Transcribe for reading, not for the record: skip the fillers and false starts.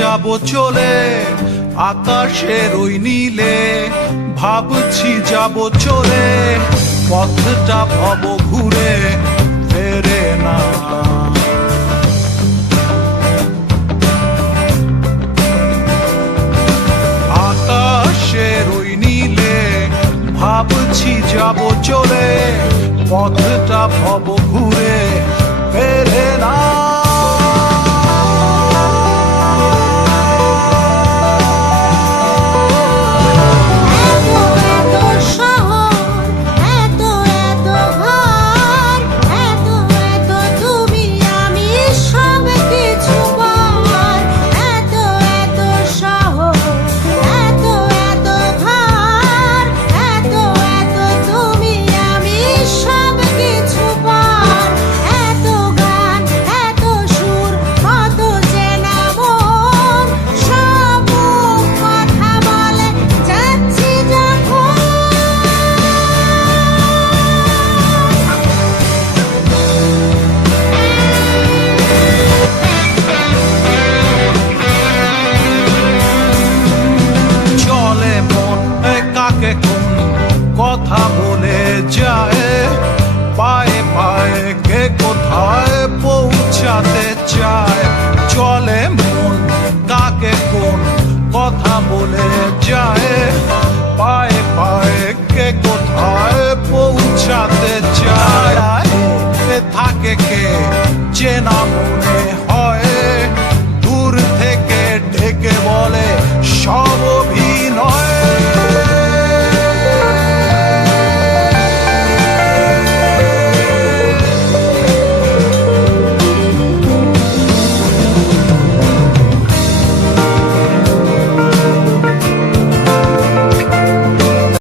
যাব চলে আকাশের ওই নীলে, ভাবছি যাব চলে পথটা ভব ঘুরে ফেরে না। আকাশের ওই নীলে ভাবছি যাব চলে পথটা ভব ঘুরে ফেরে না। কথা বলে যায় পায়ে পায়ে কে কোথায় পৌঁছাতে চায়, চলে মন কাকে কোন কথা বলে যায় পায়ে পায়ে কে কোথায় পৌঁছাতে চায়। থাকে কে চেনা মনে হয়